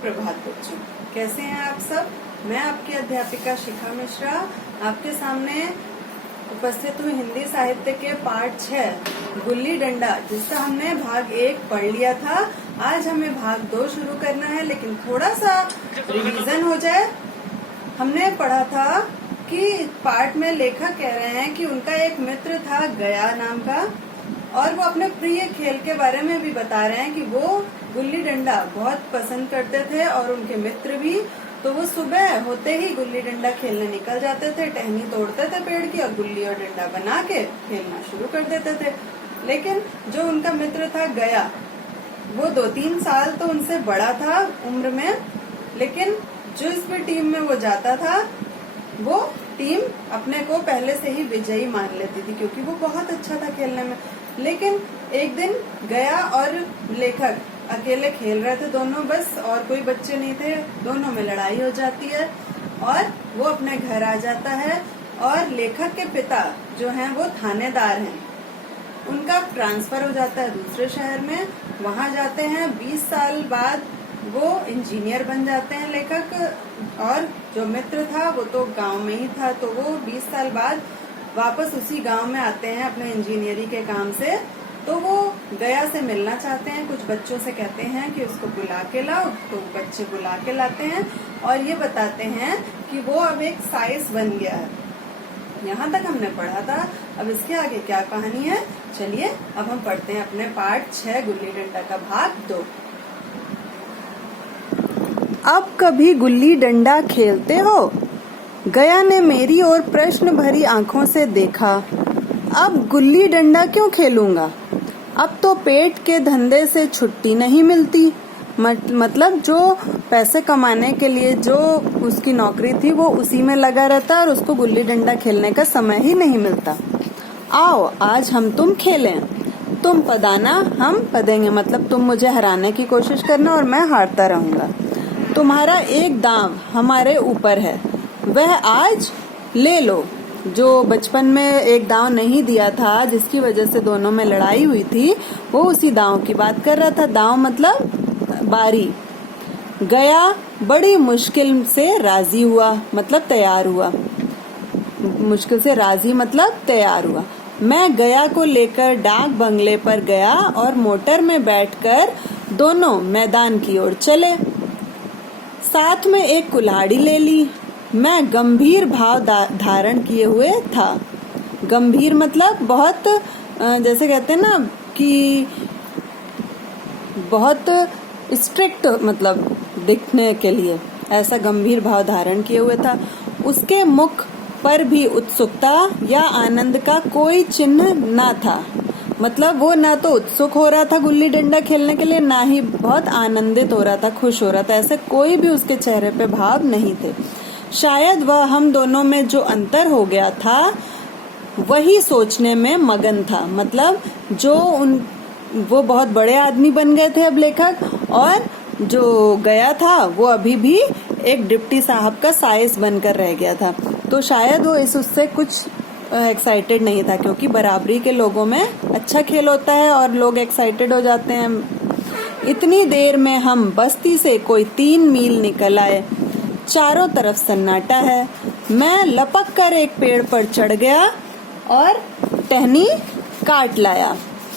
सुप्रभात बच्चों, कैसे हैं आप सब। मैं आपकी अध्यापिका शिखा मिश्रा आपके सामने उपस्थित हूँ। हिंदी साहित्य के पाठ 6 गुल्ली डंडा, जिसका हमने भाग 1 पढ़ लिया था। आज हमें भाग 2 शुरू करना है, लेकिन थोड़ा सा रिवीजन हो जाए। हमने पढ़ा था कि पाठ में लेखक कह रहे हैं कि उनका एक मित्र था गया नाम का, और वो अपने प्रिय खेल के बारे में भी बता रहे हैं कि वो गुल्ली डंडा बहुत पसंद करते थे और उनके मित्र भी। तो वो सुबह होते ही गुल्ली डंडा खेलने निकल जाते थे, टहनी तोड़ते थे पेड़ की और गुल्ली और डंडा बना के खेलना शुरू कर देते थे। लेकिन जो उनका मित्र था गया, वो 2-3 साल तो उनसे बड़ा था उम्र में, लेकिन जिस भी टीम में वो जाता था वो टीम अपने को पहले से ही विजयी मान लेती थी, क्योंकि वो बहुत अच्छा था खेलने में। लेकिन एक दिन गया और लेखक अकेले खेल रहे थे दोनों, बस, और कोई बच्चे नहीं थे। दोनों में लड़ाई हो जाती है और वो अपने घर आ जाता है। और लेखक के पिता जो हैं वो थानेदार हैं, उनका ट्रांसफर हो जाता है दूसरे शहर में। वहां जाते हैं, 20 साल बाद वो इंजीनियर बन जाते हैं लेखक। और जो मित्र था वो तो गांव में ही था, तो वो 20 साल बाद वापस उसी गांव में आते हैं अपने इंजीनियरिंग के काम से। तो वो गया से मिलना चाहते हैं, कुछ बच्चों से कहते हैं कि उसको बुला के लाओ। तो बच्चे बुला के लाते हैं और ये बताते हैं कि वो अब एक साइंस बन गया है। यहाँ तक हमने पढ़ा था। अब इसके आगे क्या कहानी है, चलिए अब हम पढ़ते हैं अपने पाठ 6 गुल्ली डंडा का भाग 2। अब कभी गुल्ली डंडा खेलते हो? गया ने मेरी ओर प्रश्न भरी आंखों से देखा। अब गुल्ली डंडा क्यों खेलूंगा? अब तो पेट के धंधे से छुट्टी नहीं मिलती। मतलब जो पैसे कमाने के लिए जो उसकी नौकरी थी वो उसी में लगा रहता और उसको गुल्ली डंडा खेलने का समय ही नहीं मिलता। आओ आज हम तुम खेलें। तुम पदाना हम पदेंगे, मतलब तुम मुझे हराने की कोशिश करना और मैं हारता रहूंगा। तुम्हारा एक दांव हमारे ऊपर है, वह आज ले लो। जो बचपन में एक दांव नहीं दिया था, जिसकी वजह से दोनों में लड़ाई हुई थी, वो उसी दांव की बात कर रहा था। दांव मतलब बारी। गया बड़ी मुश्किल से राजी हुआ, मतलब तैयार हुआ। मुश्किल से राजी मतलब तैयार हुआ। मैं गया को लेकर डाक बंगले पर गया और मोटर में बैठकर दोनों मैदान की ओर चले। साथ में एक कुल्हाड़ी ले ली। मैं गंभीर भाव धारण किए हुए था। गंभीर मतलब बहुत, जैसे कहते हैं ना कि बहुत स्ट्रिक्ट, मतलब दिखने के लिए, ऐसा गंभीर भाव धारण किए हुए था। उसके मुख पर भी उत्सुकता या आनंद का कोई चिन्ह न था। मतलब वो ना तो उत्सुक हो रहा था गुल्ली डंडा खेलने के लिए, ना ही बहुत आनंदित हो रहा था, खुश हो रहा था। ऐसे कोई भी उसके चेहरे पे भाव नहीं थे। शायद वह हम दोनों में जो अंतर हो गया था वही सोचने में मगन था। मतलब वो बहुत बड़े आदमी बन गए थे अब लेखक, और जो गया था वो अभी भी एक डिप्टी साहब का साइस बनकर रह गया था। तो शायद वो उससे कुछ एक्साइटेड नहीं था, क्योंकि बराबरी के लोगों में अच्छा खेल होता है और लोग एक्साइटेड हो जाते हैं। इतनी देर में हम बस्ती से कोई 3 मील निकल आए। चारों तरफ सन्नाटा है। मैं लपक कर एक पेड़ पर चढ़ गया और टहनी काट लाया।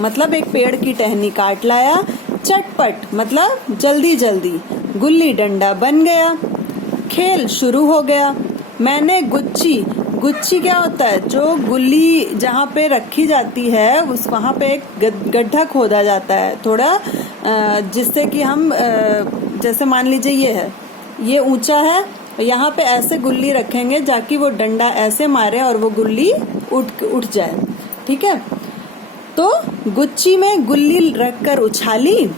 मतलब एक पेड़ की टहनी काट लाया। चटपट मतलब जल्दी जल्दी गुल्ली डंडा बन गया। खेल शुरू हो गया। मैंने गुच्ची क्या होता है? जो गुल्ली जहाँ पे रखी जाती है उस वहाँ पे एक गड्ढा खोदा जाता है थोड़ा, जिससे कि हम, जैसे मान लीजिए ये ऊंचा है, यहाँ पे ऐसे गुल्ली रखेंगे जाकि वो डंडा ऐसे मारे और वो गुल्ली उठ जाए। ठीक है, तो गुच्ची में गुल्ली रखकर उछाली।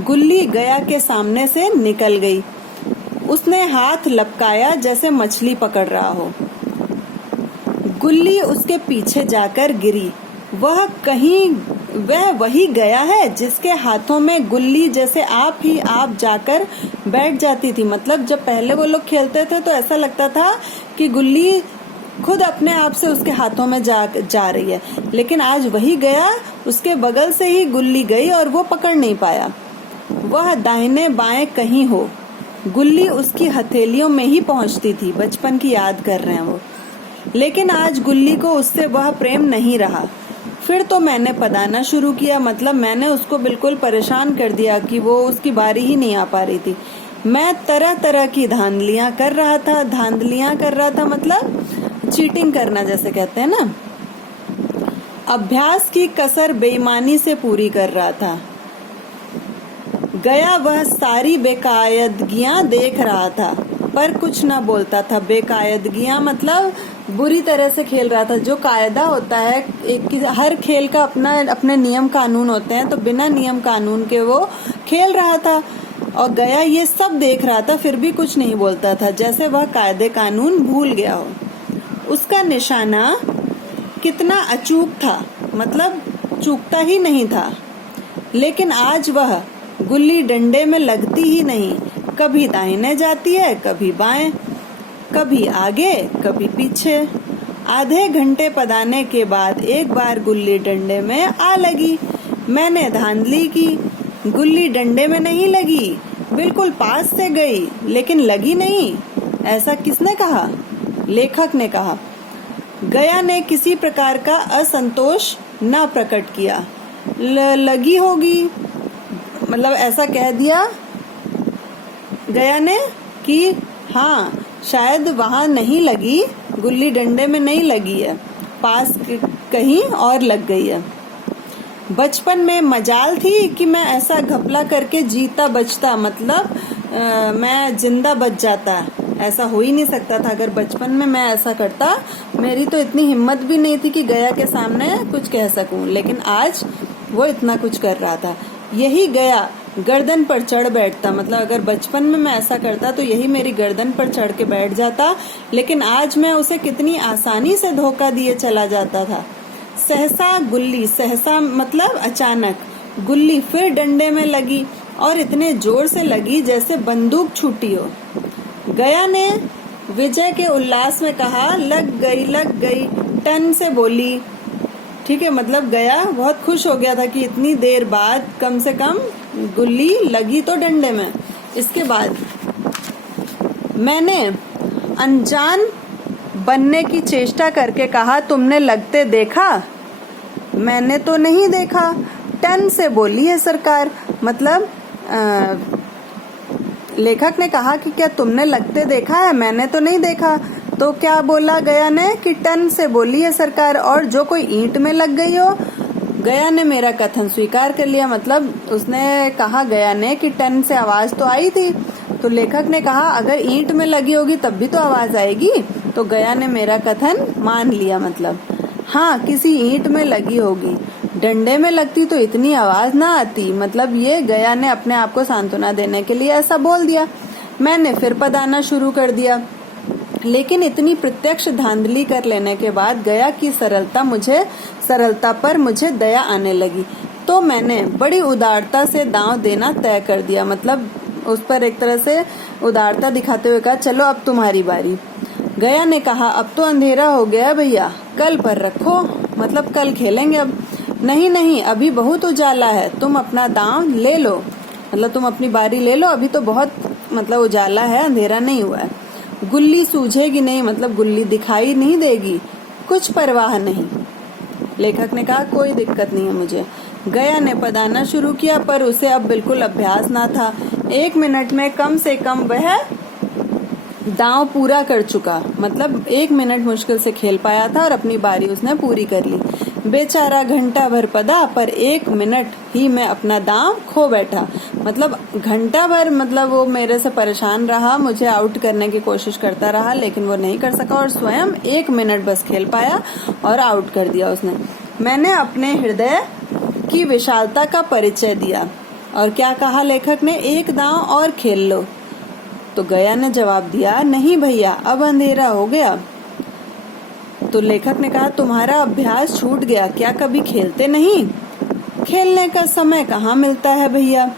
गुल्ली गया के सामने से निकल गई। उसने हाथ लपकाया जैसे मछली पकड़ रहा हो। गुल्ली उसके पीछे जाकर गिरी। वह वही गया है जिसके हाथों में गुल्ली जैसे आप ही आप जाकर बैठ जाती थी। मतलब जब पहले वो लोग खेलते थे तो ऐसा लगता था कि गुल्ली खुद अपने आप से उसके हाथों में जा रही है, लेकिन आज वही गया, उसके बगल से ही गुल्ली गई और वो पकड़ नहीं पाया। वह दाहिने बाएं कहीं हो, गुल्ली उसकी हथेलियों में ही पहुंचती थी। बचपन की याद कर रहे हैं वो। लेकिन आज गुल्ली को उससे वह प्रेम नहीं रहा। फिर तो मैंने पदाना शुरू किया, मतलब मैंने उसको बिल्कुल परेशान कर दिया कि वो उसकी बारी ही नहीं आ पा रही थी। मैं तरह तरह की धांधलियां कर रहा था, मतलब चीटिंग करना जैसे कहते हैं ना। अभ्यास की कसर बेईमानी से पूरी कर रहा था। गया वह सारी बेकायदगियां देख रहा था पर कुछ न बोलता था। बेकायदगियां मतलब बुरी तरह से खेल रहा था। जो कायदा होता है, हर खेल का अपने नियम कानून होते हैं, तो बिना नियम कानून के वो खेल रहा था। और गया ये सब देख रहा था फिर भी कुछ नहीं बोलता था, जैसे वह कायदे कानून भूल गया हो। उसका निशाना कितना अचूक था, मतलब चूकता ही नहीं था। लेकिन आज वह गुल्ली डंडे में लगती ही नहीं। कभी दाहिने जाती है, कभी बाएं, कभी आगे, कभी पीछे। आधे घंटे पदाने के बाद एक बार गुल्ली डंडे में आ लगी। मैंने धांधली की। गुल्ली डंडे में नहीं लगी, बिल्कुल पास से गई, लेकिन लगी नहीं। ऐसा किसने कहा? लेखक ने कहा। गया ने किसी प्रकार का असंतोष न प्रकट किया। लगी होगी, मतलब ऐसा कह दिया गया ने कि हाँ शायद वहां नहीं लगी, गुल्ली डंडे में नहीं लगी है, पास कहीं और लग गई है। बचपन में मजाल थी कि मैं ऐसा घपला करके जीता बचता, मतलब मैं जिंदा बच जाता। ऐसा हो ही नहीं सकता था। अगर बचपन में मैं ऐसा करता, मेरी तो इतनी हिम्मत भी नहीं थी कि गया के सामने कुछ कह सकूं, लेकिन आज वो इतना कुछ कर रहा था। यही गया गर्दन पर चढ़ बैठता, मतलब अगर बचपन में मैं ऐसा करता तो यही मेरी गर्दन पर चढ़ के बैठ जाता, लेकिन आज मैं उसे कितनी आसानी से धोखा दिए चला जाता था। सहसा गुल्ली, सहसा मतलब अचानक, गुल्ली फिर डंडे में लगी और इतने जोर से लगी जैसे बंदूक छूटी हो। गया ने विजय के उल्लास में कहा, लग गई, टन से बोली। ठीक है, मतलब गया बहुत खुश हो गया था कि इतनी देर बाद कम से कम गुल्ली लगी तो डंडे में। इसके बाद मैंने अनजान बनने की चेष्टा करके कहा, तुमने लगते देखा? मैंने तो नहीं देखा, टन से बोली है सरकार। मतलब लेखक ने कहा कि क्या तुमने लगते देखा है? मैंने तो नहीं देखा। तो क्या बोला गया ने कि टन से बोली है सरकार, और जो कोई ईंट में लग गई हो। गया ने मेरा कथन स्वीकार कर लिया, मतलब उसने कहा गया ने कि टन से आवाज तो आई थी। तो लेखक ने कहा अगर ईंट में लगी होगी तब भी तो आवाज आएगी। तो गया ने मेरा कथन मान लिया, मतलब हाँ किसी ईंट में लगी होगी, डंडे में लगती तो इतनी आवाज ना आती। मतलब ये गया ने अपने आप को सांत्वना देने के लिए ऐसा बोल दिया। मैंने फिर पदाना शुरू कर दिया, लेकिन इतनी प्रत्यक्ष धांधली कर लेने के बाद गया की सरलता पर मुझे दया आने लगी। तो मैंने बड़ी उदारता से दांव देना तय कर दिया, मतलब उस पर एक तरह से उदारता दिखाते हुए कहा, चलो अब तुम्हारी बारी। गया ने कहा, अब तो अंधेरा हो गया भैया, कल पर रखो, मतलब कल खेलेंगे अब। नहीं, अभी बहुत उजाला है, तुम अपना दांव ले लो, मतलब तुम अपनी बारी ले लो, अभी तो बहुत मतलब उजाला है, अंधेरा नहीं हुआ है। गुल्ली सूझेगी नहीं, मतलब गुल्ली दिखाई नहीं देगी, कुछ परवाह नहीं। लेखक ने कहा, कोई दिक्कत नहीं है मुझे। गया ने पदाना शुरू किया, पर उसे अब बिल्कुल अभ्यास ना था। 1 मिनट में कम से कम वह दांव पूरा कर चुका, मतलब 1 मिनट मुश्किल से खेल पाया था और अपनी बारी उसने पूरी कर ली। बेचारा घंटा भर पदा, पर 1 मिनट ही में अपना दांव खो बैठा। मतलब घंटा भर, मतलब वो मेरे से परेशान रहा, मुझे आउट करने की कोशिश करता रहा, लेकिन वो नहीं कर सका और स्वयं 1 मिनट बस खेल पाया और आउट कर दिया उसने। मैंने अपने हृदय की विशालता का परिचय दिया और क्या कहा लेखक ने, 1 दांव और खेल लो। तो गया ने जवाब दिया, नहीं भैया, अब अंधेरा हो गया। तो लेखक ने कहा, तुम्हारा अभ्यास छूट गया, क्या कभी खेलते नहीं? खेलने का समय कहाँ मिलता है भैया।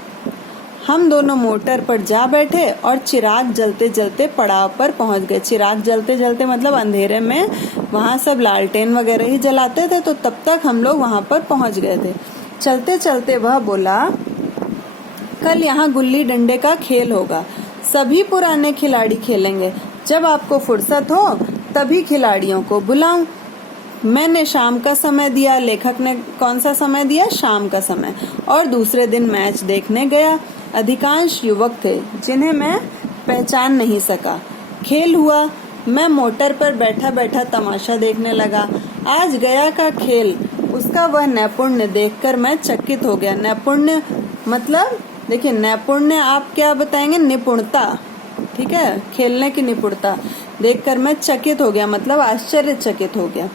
हम दोनों मोटर पर जा बैठे और चिराग जलते जलते पड़ाव पर पहुंच गए। चिराग जलते जलते मतलब अंधेरे में, वहाँ सब लालटेन वगैरह ही जलाते थे, तो तब तक हम लोग वहाँ पर पहुंच गए थे। चलते चलते वह बोला, कल यहाँ गुल्ली डंडे का खेल होगा, सभी पुराने खिलाड़ी खेलेंगे। जब आपको फुर्सत हो तभी खिलाड़ियों को बुलाऊं। मैंने शाम का समय दिया। लेखक ने कौन सा समय दिया? शाम का समय। और दूसरे दिन मैच देखने गया। अधिकांश युवक थे जिन्हें मैं पहचान नहीं सका। खेल हुआ। मैं मोटर पर बैठा बैठा तमाशा देखने लगा। आज गया का खेल, उसका वह नैपुण्य देखकर मैं चकित हो गया। नैपुण्य मतलब देखिए, नैपुण्य आप क्या बताएंगे? निपुणता। ठीक है, खेलने की निपुणता देखकर मैं चकित हो गया, मतलब आश्चर्यचकित हो गया।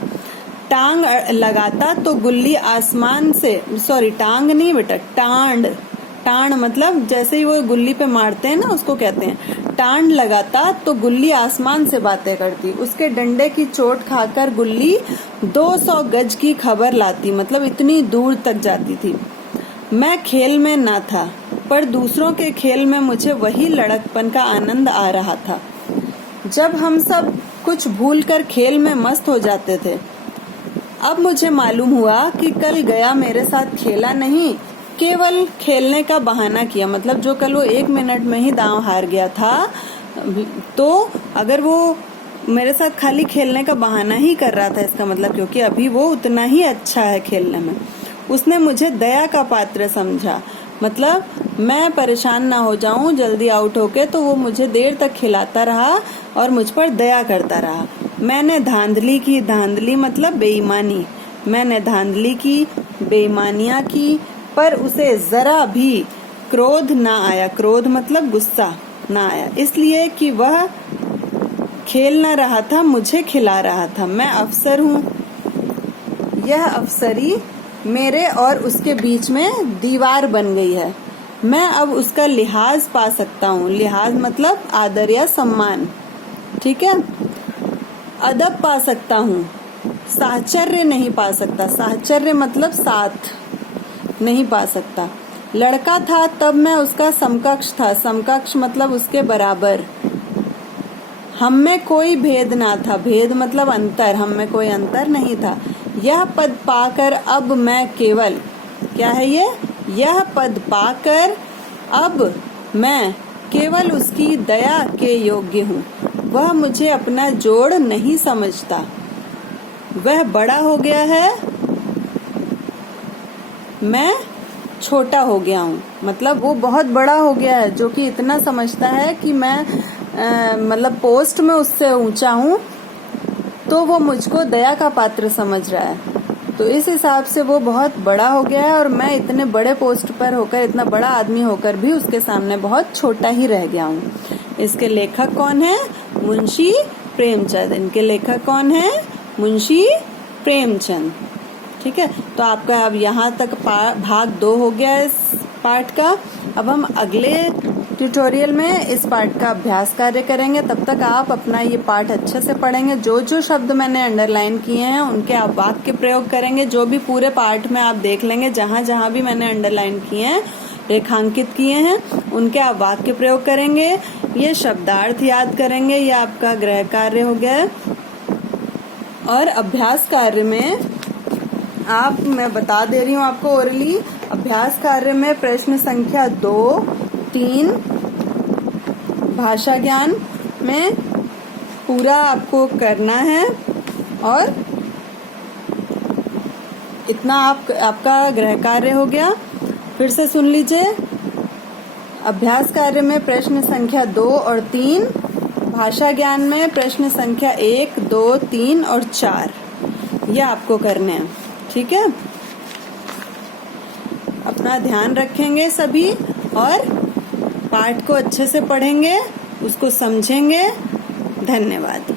टांग लगाता तो गुल्ली आसमान से, सॉरी टांग नहीं बेटा, टांड मतलब जैसे ही वो गुल्ली पे मारते हैं ना, उसको कहते हैं टांड लगाता तो गुल्ली आसमान से बातें करती। उसके डंडे की चोट खाकर गुल्ली 200 गज की खबर लाती, मतलब इतनी दूर तक जाती थी। मैं खेल में ना था, पर दूसरों के खेल में मुझे वही लड़कपन का आनंद आ रहा था जब हम सब कुछ भूलकर खेल में मस्त हो जाते थे। अब मुझे मालूम हुआ कि कल गया मेरे साथ खेला नहीं, केवल खेलने का बहाना किया। मतलब जो कल वो 1 मिनट में ही दांव हार गया था, तो अगर वो मेरे साथ खाली खेलने का बहाना ही कर रहा था, इसका मतलब क्योंकि अभी वो उतना ही अच्छा है खेलने में। उसने मुझे दया का पात्र समझा, मतलब मैं परेशान ना हो जाऊं जल्दी आउट होके, तो वो मुझे देर तक खिलाता रहा और मुझ पर दया करता रहा। मैंने धांधली की, धांधली मतलब बेईमानी, मैंने धांधली की, बेईमानियां की, पर उसे जरा भी क्रोध ना आया। क्रोध मतलब गुस्सा ना आया, इसलिए कि वह खेल ना रहा था, मुझे खिला रहा था। मैं अफसर हूँ। यह अफसरी मेरे और उसके बीच में दीवार बन गई है। मैं अब उसका लिहाज पा सकता हूँ। लिहाज मतलब आदर या सम्मान, ठीक है। अदब पा सकता हूँ, साहचर्य नहीं पा सकता। साहचर्य मतलब साथ नहीं पा सकता। लड़का था तब मैं उसका समकक्ष था। समकक्ष मतलब उसके बराबर। हम में कोई भेद ना था। भेद मतलब अंतर, हम में कोई अंतर नहीं था। यह पद पाकर अब मैं केवल, क्या है ये? यह पद पाकर अब मैं केवल उसकी दया के योग्य हूँ। वह मुझे अपना जोड़ नहीं समझता। वह बड़ा हो गया है, मैं छोटा हो गया हूँ। मतलब वो बहुत बड़ा हो गया है, जो कि इतना समझता है कि मैं मतलब पोस्ट में उससे ऊंचा हूँ, तो वो मुझको दया का पात्र समझ रहा है। तो इस हिसाब से वो बहुत बड़ा हो गया है और मैं इतने बड़े पोस्ट पर होकर, इतना बड़ा आदमी होकर भी उसके सामने बहुत छोटा ही रह गया हूँ। इसके लेखक कौन है? मुंशी प्रेमचंद। इनके लेखक कौन है? मुंशी प्रेमचंद। ठीक है, तो आपका अब यहाँ तक भाग 2 हो गया इस पाठ का। अब हम अगले ट्यूटोरियल में इस पाठ का अभ्यास कार्य करेंगे। तब तक आप अपना ये पाठ अच्छे से पढ़ेंगे। जो जो शब्द मैंने अंडरलाइन किए हैं उनके आप वाक्य प्रयोग करेंगे। जो भी पूरे पाठ में आप देख लेंगे, जहाँ जहाँ भी मैंने अंडरलाइन किए हैं, रेखांकित किए हैं, उनके आप वाक्य प्रयोग करेंगे। ये शब्दार्थ याद करेंगे। ये आपका गृह कार्य हो गया। और अभ्यास कार्य में मैं बता दे रही हूँ आपको ओरली। अभ्यास कार्य में प्रश्न संख्या 2, 3 भाषा ज्ञान में पूरा आपको करना है। और इतना आपका गृह कार्य हो गया। फिर से सुन लीजिए। अभ्यास कार्य में प्रश्न संख्या 2 और 3, भाषा ज्ञान में प्रश्न संख्या 1, 2, 3 और 4, ये आपको करने हैं। ठीक है, अपना ध्यान रखेंगे सभी और पाठ को अच्छे से पढ़ेंगे, उसको समझेंगे। धन्यवाद।